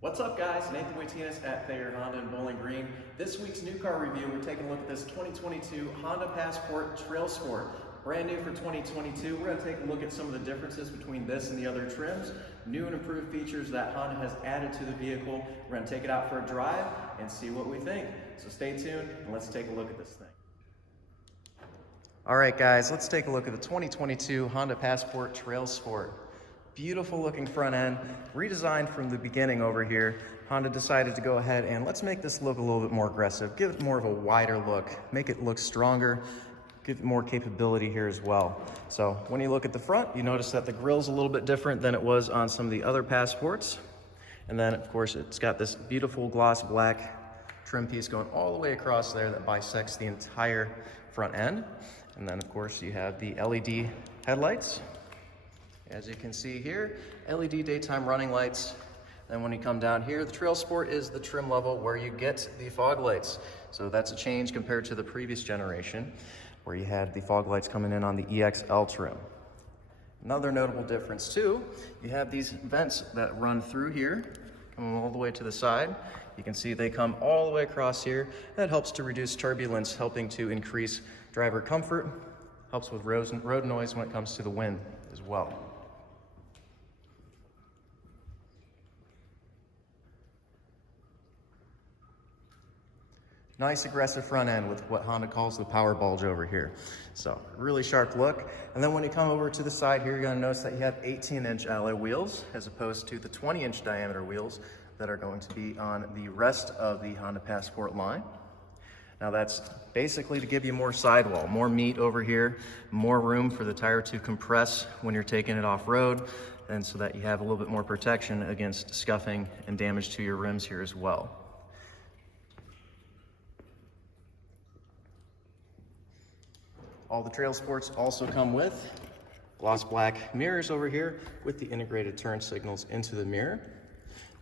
What's up guys, Nathan Wittinus at Thayer Honda in Bowling Green. This week's new car review, we're taking a look at this 2022 Honda Passport Trailsport. Brand new for 2022. We're going to take a look at some of the differences between this and the other trims, new and improved features that Honda has added to the vehicle. We're going to take it out for a drive and see what we think. So stay tuned and let's take a look at this thing. All right guys, let's take a look at the 2022 Honda Passport Trailsport. Beautiful looking front end, redesigned from the beginning over here. Honda decided to go ahead and let's make this look a little bit more aggressive, give it more of a wider look, make it look stronger, give it more capability here as well. So when you look at the front, you notice that the grille's a little bit different than it was on some of the other Passports. And then of course it's got this beautiful gloss black trim piece going all the way across there that bisects the entire front end. And then of course you have the LED headlights. As you can see here, LED daytime running lights. Then when you come down here, the Trailsport is the trim level where you get the fog lights. So that's a change compared to the previous generation where you had the fog lights coming in on the EXL trim. Another notable difference too, you have these vents that run through here, coming all the way to the side. You can see they come all the way across here. That helps to reduce turbulence, helping to increase driver comfort, helps with road noise when it comes to the wind as well. Nice aggressive front end with what Honda calls the power bulge over here. So really sharp look. And then when you come over to the side here, you're gonna notice that you have 18-inch alloy wheels as opposed to the 20-inch diameter wheels that are going to be on the rest of the Honda Passport line. Now that's basically to give you more sidewall, more meat over here, more room for the tire to compress when you're taking it off-road, and so that you have a little bit more protection against scuffing and damage to your rims here as well. All the Trailsports also come with gloss black mirrors over here with the integrated turn signals into the mirror.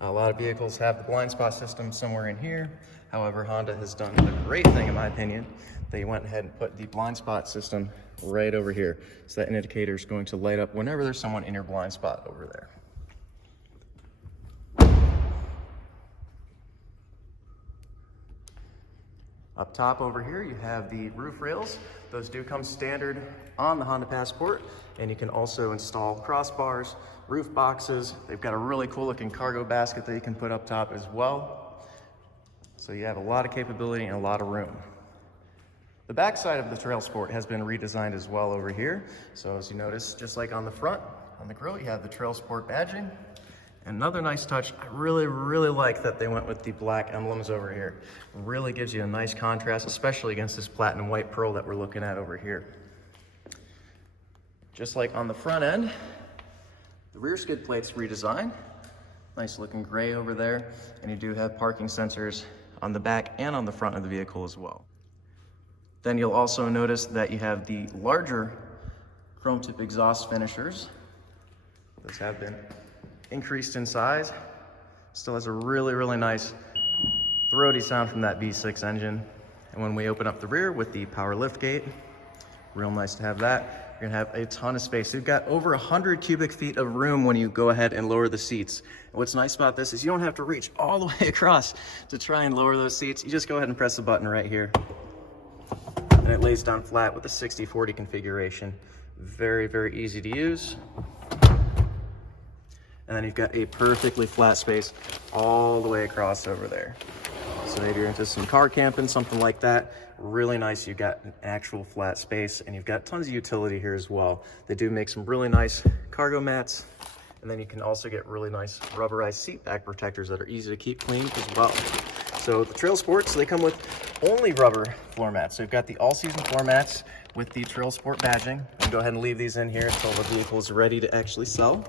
A lot of vehicles have the blind spot system somewhere in here. However, Honda has done a great thing in my opinion. They went ahead and put the blind spot system right over here. So that indicator is going to light up whenever there's someone in your blind spot over there. Up top over here, you have the roof rails. Those do come standard on the Honda Passport, and you can also install crossbars, roof boxes. They've got a really cool looking cargo basket that you can put up top as well. So you have a lot of capability and a lot of room. The back side of the Trailsport has been redesigned as well over here. So as you notice, just like on the front, on the grille, you have the Trailsport badging. Another nice touch, I really like that they went with the black emblems over here. Really gives you a nice contrast, especially against this platinum white pearl that we're looking at over here. Just like on the front end, the rear skid plate's redesigned. Nice looking gray over there. And you do have parking sensors on the back and on the front of the vehicle as well. Then you'll also notice that you have the larger chrome tip exhaust finishers. Those have been increased in size. Still has a really nice throaty sound from that V6 engine. And when we open up the rear with the power lift gate, real nice to have that. You're gonna have a ton of space. So you've got over 100 cubic feet of room when you go ahead and lower the seats. And what's nice about this is you don't have to reach all the way across to try and lower those seats. You just go ahead and press the button right here. And it lays down flat with a 60/40 configuration. Very easy to use. And then you've got a perfectly flat space all the way across over there. So maybe you're into some car camping, something like that. Really nice, you've got an actual flat space and you've got tons of utility here as well. They do make some really nice cargo mats. And then you can also get really nice rubberized seat back protectors that are easy to keep clean as well. So the Trailsports, they come with only rubber floor mats. So you've got the all-season floor mats with the Trailsport badging. And go ahead and leave these in here until the vehicle is ready to actually sell.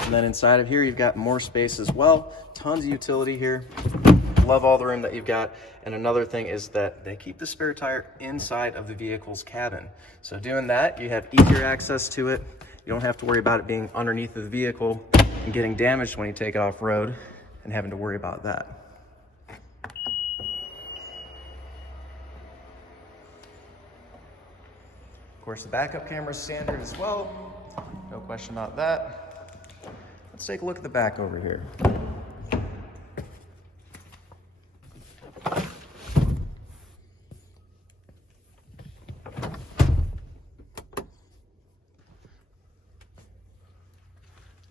And then inside of here, you've got more space as well. Tons of utility here. Love all the room that you've got. And another thing is that they keep the spare tire inside of the vehicle's cabin. So doing that, you have easier access to it. You don't have to worry about it being underneath the vehicle and getting damaged when you take it off road and having to worry about that. Of course, the backup camera is standard as well. No question about that. Let's take a look at the back over here.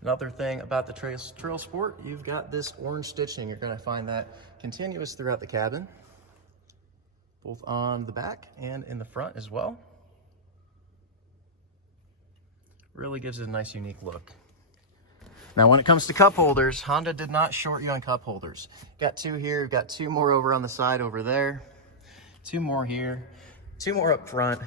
Another thing about the Trailsport, you've got this orange stitching. You're going to find that continuous throughout the cabin, both on the back and in the front as well. Really gives it a nice unique look. Now when it comes to cup holders, Honda did not short you on cup holders. Got two here, you've got two more over on the side over there, two more here, two more up front,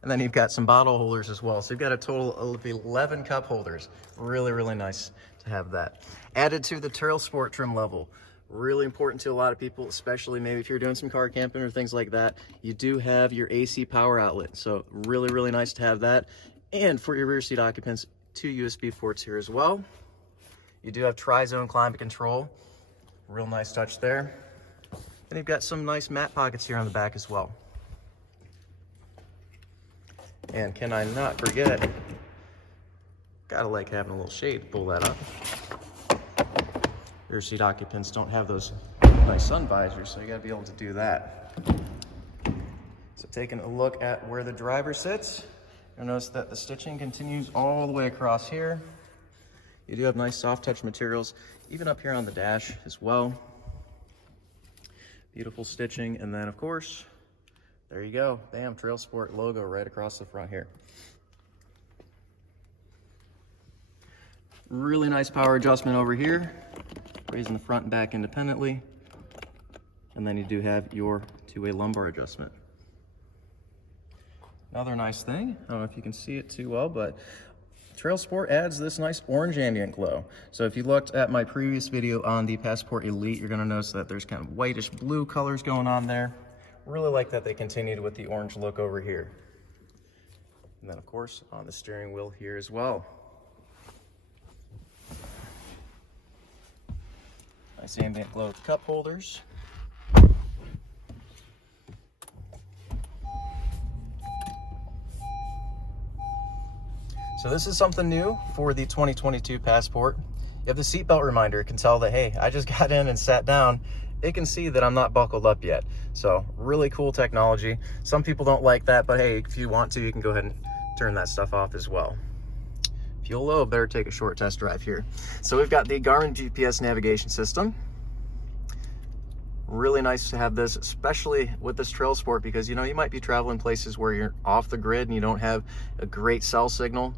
and then you've got some bottle holders as well. So you've got a total of 11 cup holders. Really, really nice to have that. Added to the Trailsport trim level. Really important to a lot of people, especially maybe if you're doing some car camping or things like that. You do have your AC power outlet. So really, really nice to have that. And for your rear seat occupants, 2 USB ports here as well. You do have tri-zone climate control. Real nice touch there. And you've got some nice mat pockets here on the back as well. And can I not forget, gotta like having a little shade to pull that up. Rear seat occupants don't have those nice sun visors, so you gotta be able to do that. So taking a look at where the driver sits, you'll notice that the stitching continues all the way across here. You do have nice soft touch materials, even up here on the dash as well. Beautiful stitching, and then of course, there you go, bam, Trailsport logo right across the front here. Really nice power adjustment over here, raising the front and back independently. And then you do have your two-way lumbar adjustment. Another nice thing, I don't know if you can see it too well, but Trailsport adds this nice orange ambient glow. So if you looked at my previous video on the Passport Elite, you're gonna notice that there's kind of whitish blue colors going on there. Really like that they continued with the orange look over here. And then of course on the steering wheel here as well. Nice ambient glow with cup holders. So this is something new for the 2022 Passport. You have the seatbelt reminder. It can tell that, hey, I just got in and sat down. It can see that I'm not buckled up yet. So really cool technology. Some people don't like that, but hey, if you want to, you can go ahead and turn that stuff off as well. Fuel low, better take a short test drive here. So we've got the Garmin GPS navigation system. Really nice to have this, especially with this Trailsport, because you know, you might be traveling places where you're off the grid and you don't have a great cell signal.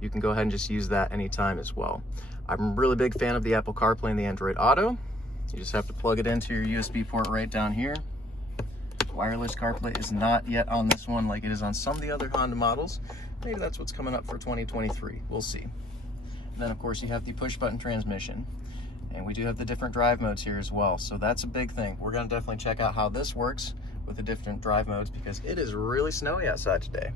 You can go ahead and just use that anytime as well. I'm a really big fan of the Apple CarPlay and the Android Auto. You just have to plug it into your USB port right down here. Wireless CarPlay is not yet on this one like it is on some of the other Honda models. Maybe that's what's coming up for 2023. We'll see. And then of course you have the push button transmission. And we do have the different drive modes here as well. So that's a big thing. We're gonna definitely check out how this works with the different drive modes because it is really snowy outside today.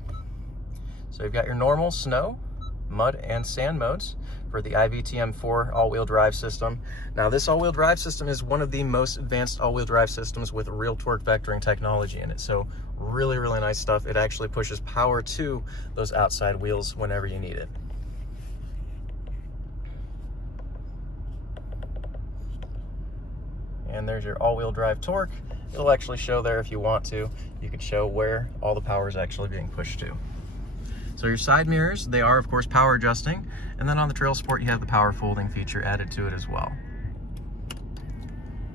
So you've got your normal snow, mud, and sand modes for the IVTM4 all-wheel drive system. Now this all-wheel drive system is one of the most advanced all-wheel drive systems with real torque vectoring technology in it. So really, really nice stuff. It actually pushes power to those outside wheels whenever you need it. And there's your all-wheel drive torque. It'll actually show there if you want to. You could show where all the power is actually being pushed to. So your side mirrors, they are of course power adjusting. And then on the Trailsport, you have the power folding feature added to it as well.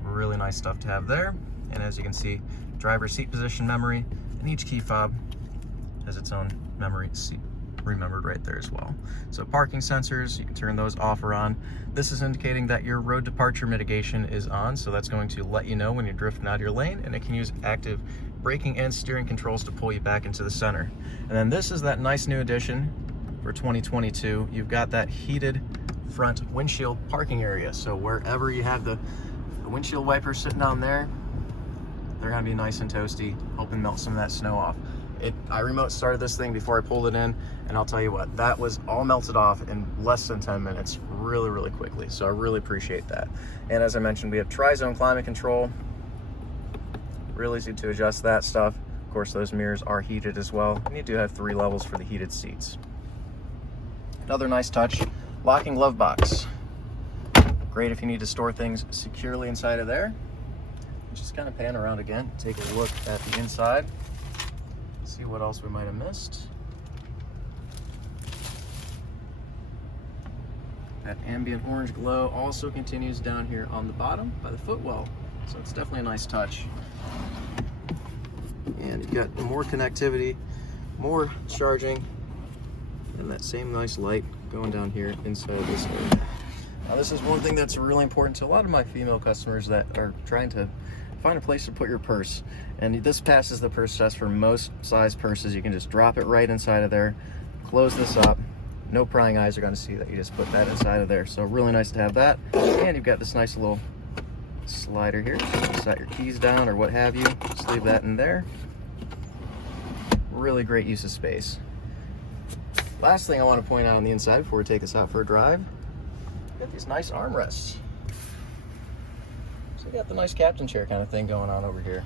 Really nice stuff to have there. And as you can see, driver seat position memory, and each key fob has its own memory seat remembered right there as well. So parking sensors, you can turn those off or on. This is indicating that your road departure mitigation is on, so that's going to let you know when you're drifting out of your lane, and it can use active braking and steering controls to pull you back into the center. And then this is that nice new addition for 2022. You've got that heated front windshield parking area. So wherever you have the windshield wipers sitting down there, they're gonna be nice and toasty, helping melt some of that snow off. I remote started this thing before I pulled it in, and I'll tell you what, that was all melted off in less than 10 minutes, really, really quickly. So I really appreciate that. And as I mentioned, we have tri-zone climate control. Really easy to adjust that stuff. Of course, those mirrors are heated as well. And you do have 3 levels for the heated seats. Another nice touch, locking glove box. Great if you need to store things securely inside of there. Just kind of pan around again, take a look at the inside. See what else we might have missed. That ambient orange glow also continues down here on the bottom by the footwell. So it's definitely a nice touch. And you've got more connectivity, more charging, and that same nice light going down here inside of this area. Now this is one thing that's really important to a lot of my female customers that are trying to find a place to put your purse. And this passes the purse test for most size purses. You can just drop it right inside of there, close this up. No prying eyes are going to see that you just put that inside of there. So really nice to have that. And you've got this nice little slider here. Set your keys down or what have you. Just leave that in there. Really great use of space. Last thing I want to point out on the inside before we take this out for a drive, got these nice armrests. So you got the nice captain chair kind of thing going on over here.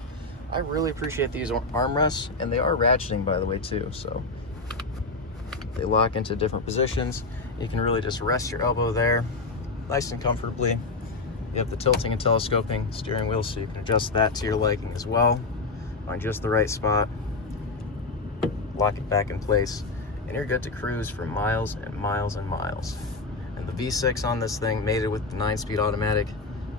I really appreciate these armrests, and they are ratcheting, by the way, too. So they lock into different positions. You can really just rest your elbow there nice and comfortably. You have the tilting and telescoping steering wheel, so you can adjust that to your liking as well. Find just the right spot, lock it back in place, and you're good to cruise for miles and miles and miles. And the V6 on this thing, mated with the 9-speed automatic,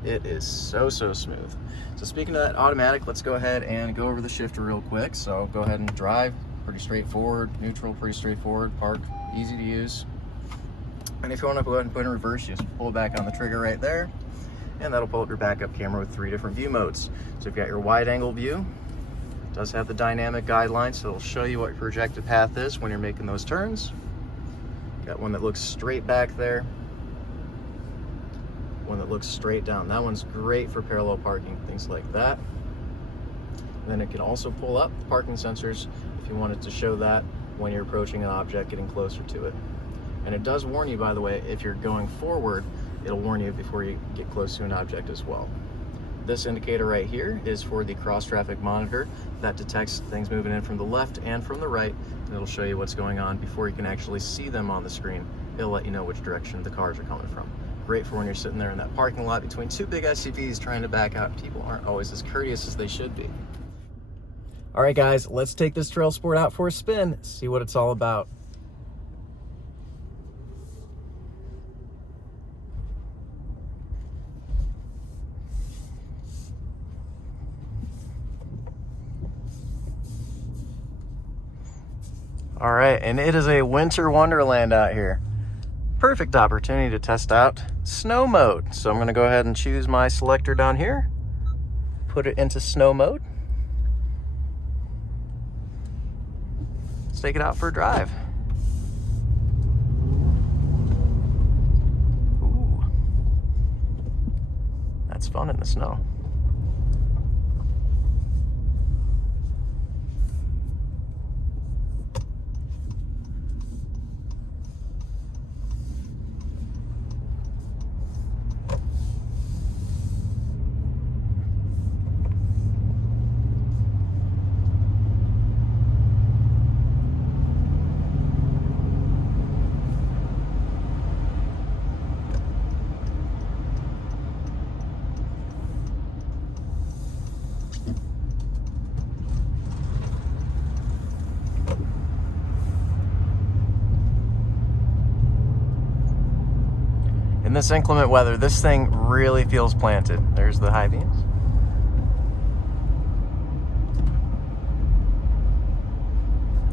it is so smooth. So speaking of that automatic, let's go ahead and go over the shifter real quick. So go ahead and drive, pretty straightforward. Neutral, pretty straightforward. Park, easy to use. And if you want to go ahead and put in reverse, you just pull back on the trigger right there, and that'll pull up your backup camera with 3 different view modes. So you've got your wide angle view. It does have the dynamic guidelines, so it'll show you what your projected path is when you're making those turns. Got one that looks straight back there, one that looks straight down. That one's great for parallel parking, things like that. And then it can also pull up the parking sensors if you wanted to show that when you're approaching an object, getting closer to it. And it does warn you, by the way, if you're going forward, it'll warn you before you get close to an object as well. This indicator right here is for the cross-traffic monitor that detects things moving in from the left and from the right, and it'll show you what's going on before you can actually see them on the screen. It'll let you know which direction the cars are coming from. Great for when you're sitting there in that parking lot between 2 big SUVs trying to back out. People aren't always as courteous as they should be. All right, guys, let's take this Trailsport out for a spin, see what it's all about. All right, and it is a winter wonderland out here. Perfect opportunity to test out snow mode. So I'm gonna go ahead and choose my selector down here, put it into snow mode. Let's take it out for a drive. Ooh, that's fun in the snow. In this inclement weather, this thing really feels planted. There's the high beams.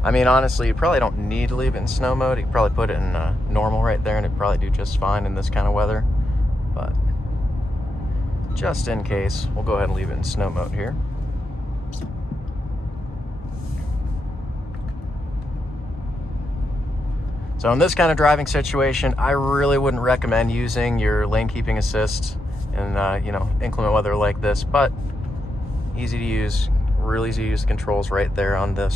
I mean, honestly, you probably don't need to leave it in snow mode. You can probably put it in normal right there and it'd probably do just fine in this kind of weather. But just in case, we'll go ahead and leave it in snow mode here. So in this kind of driving situation, I really wouldn't recommend using your lane keeping assist in inclement weather like this, but easy to use, really easy to use the controls right there on the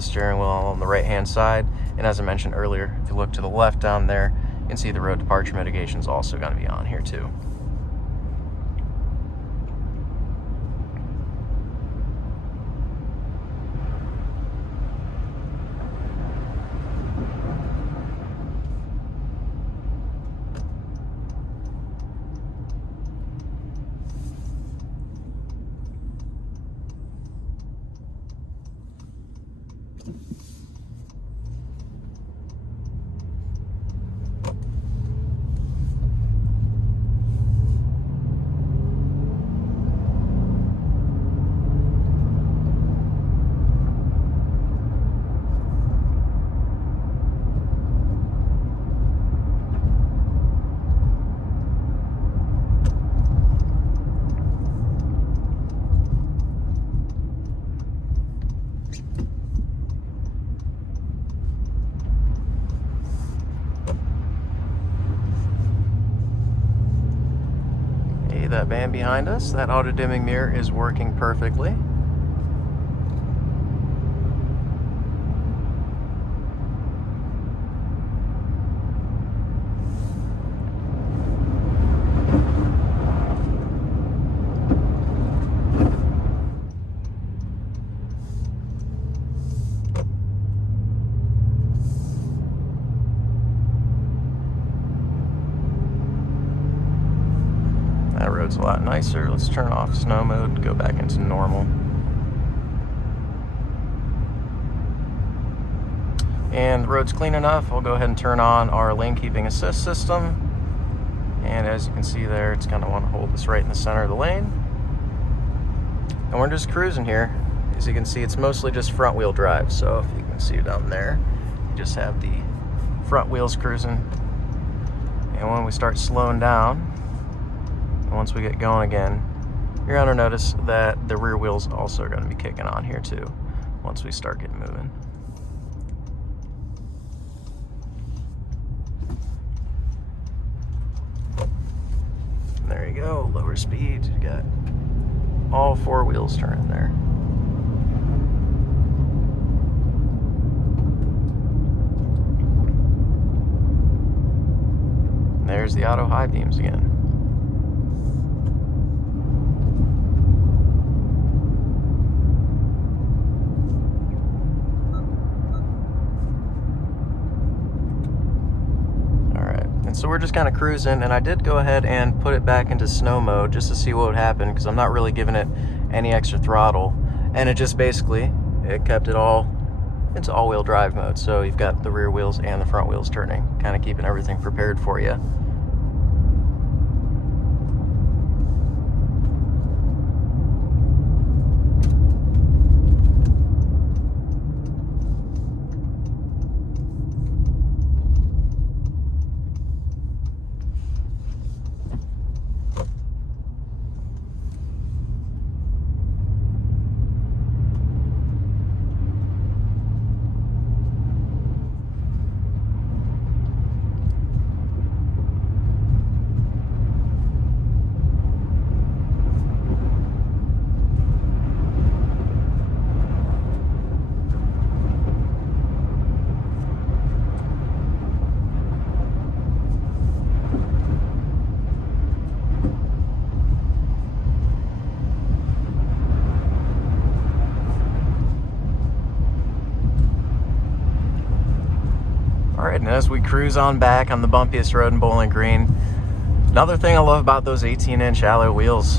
steering wheel on the right hand side. And as I mentioned earlier, if you look to the left down there, you can see the road departure mitigation is also going to be on here too. that band behind us. That auto dimming mirror is working perfectly. That road's a lot nicer. Let's turn off snow mode, go back into normal. And the road's clean enough. I'll go ahead and turn on our lane keeping assist system. And as you can see there, it's gonna want to hold us right in the center of the lane. And we're just cruising here. As you can see, it's mostly just front wheel drive. So if you can see down there, you just have the front wheels cruising. And when we start slowing down, once we get going again, you're gonna notice that the rear wheels also are gonna be kicking on here too, once we start getting moving. There you go, lower speed, you got all four wheels turning there. There's the auto high beams again. And so we're just kind of cruising, and I did go ahead and put it back into snow mode just to see what would happen, because I'm not really giving it any extra throttle, and it just basically, it kept it all into all-wheel drive mode. So you've got the rear wheels and the front wheels turning, kind of keeping everything prepared for you. Alright, and as we cruise on back on the bumpiest road in Bowling Green, another thing I love about those 18-inch alloy wheels,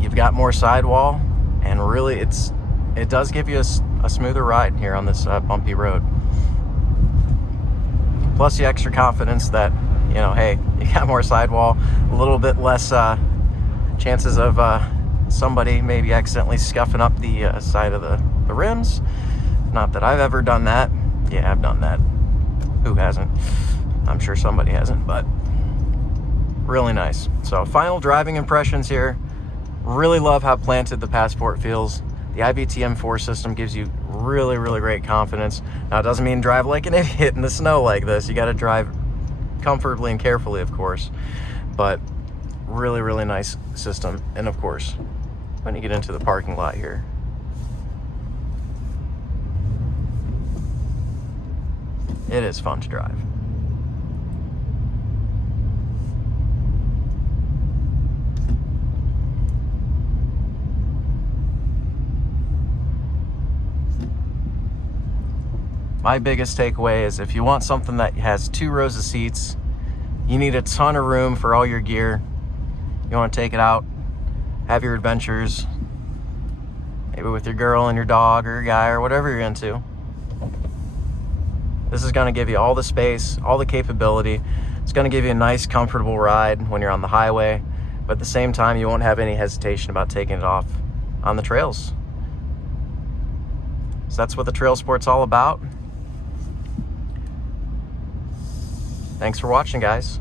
you've got more sidewall, and really it does give you a smoother ride here on this bumpy road. Plus the extra confidence that, you know, hey, you got more sidewall, a little bit less chances of somebody maybe accidentally scuffing up the side of the rims. Not that I've ever done that. Yeah, I've done that. Who hasn't? I'm sure somebody hasn't, but really nice. So final driving impressions here. Really love how planted the Passport feels. The IBTM4 system gives you really, really great confidence. Now, it doesn't mean drive like an idiot in the snow like this. You got to drive comfortably and carefully, of course, but really, really nice system. And of course, when you get into the parking lot here, it is fun to drive. My biggest takeaway is if you want something that has 2 rows of seats, you need a ton of room for all your gear. You want to take it out, have your adventures, maybe with your girl and your dog or your guy or whatever you're into. This is going to give you all the space, all the capability. It's going to give you a nice, comfortable ride when you're on the highway, but at the same time, you won't have any hesitation about taking it off on the trails. So that's what the Trailsport's all about. Thanks for watching, guys.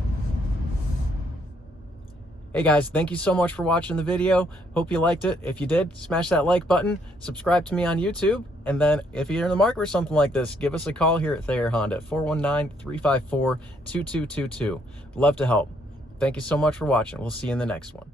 Hey guys, thank you so much for watching the video. Hope you liked it. If you did, smash that like button, subscribe to me on YouTube, and then if you're in the market for something like this, give us a call here at Thayer Honda at 419-354-2222. Love to help. Thank you so much for watching. We'll see you in the next one.